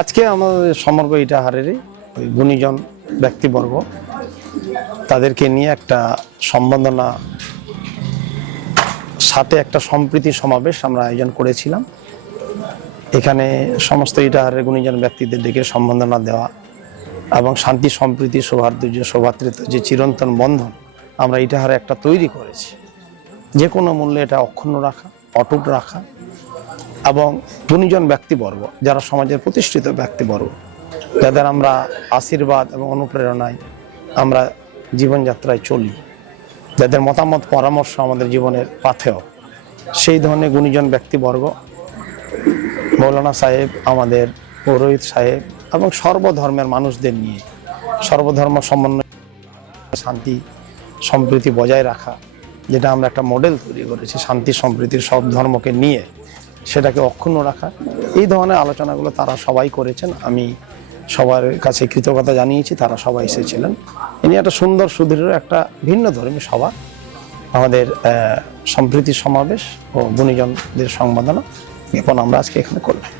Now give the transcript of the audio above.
আজকে আমাদের সমগ্র ইটাহারেরই ওই গুণীজন ব্যক্তিবর্গ তাদেরকে নিয়ে একটা সম্বর্ধনা সাথে একটা সম্প্রীতি সমাবেশ আমরা আয়োজন করেছিলাম। এখানে সমস্ত ইটাহারের গুণীজন ব্যক্তিদের ডেকে সম্বর্ধনা দেওয়া এবং শান্তি সম্প্রীতি সৌহার্দ্য সৌভ্রাতৃত্ব যে চিরন্তন বন্ধন আমরা ইটাহারে একটা তৈরি করেছি, যে কোনো মূল্যে এটা অক্ষুণ্ণ রাখা, অটুট রাখা এবং গুণীজন ব্যক্তিবর্গ যারা সমাজের প্রতিষ্ঠিত ব্যক্তিবর্গ যাদের আমরা আশীর্বাদ এবং অনুপ্রেরণায় আমরা জীবনযাত্রায় চলি, যাদের মতামত পরামর্শ আমাদের জীবনের পাথেয়, সেই ধরনের গুণীজন ব্যক্তিবর্গ মৌলানা সাহেব, আমাদের পুরোহিত সাহেব এবং সর্বধর্মের মানুষদের নিয়ে সর্বধর্ম সমন্বয় শান্তি সম্প্রীতি বজায় রাখা, যেটা আমরা একটা মডেল তৈরি করেছি শান্তি সম্প্রীতির সব ধর্মকে নিয়ে সেটাকে অক্ষুণ্ণ রাখা, এই ধরনের আলোচনাগুলো তারা সবাই করেছেন। আমি সবার কাছে কৃতজ্ঞতা জানিয়েছি, তারা সবাই এসেছিলেন। ইনি একটা সুন্দর সুদৃঢ় একটা ভিন্ন ধর্মী সভা, আমাদের সম্প্রীতি সমাবেশ ও গুণীজনদের সংবর্ধনা জ্ঞাপন আমরা আজকে এখানে করলাম।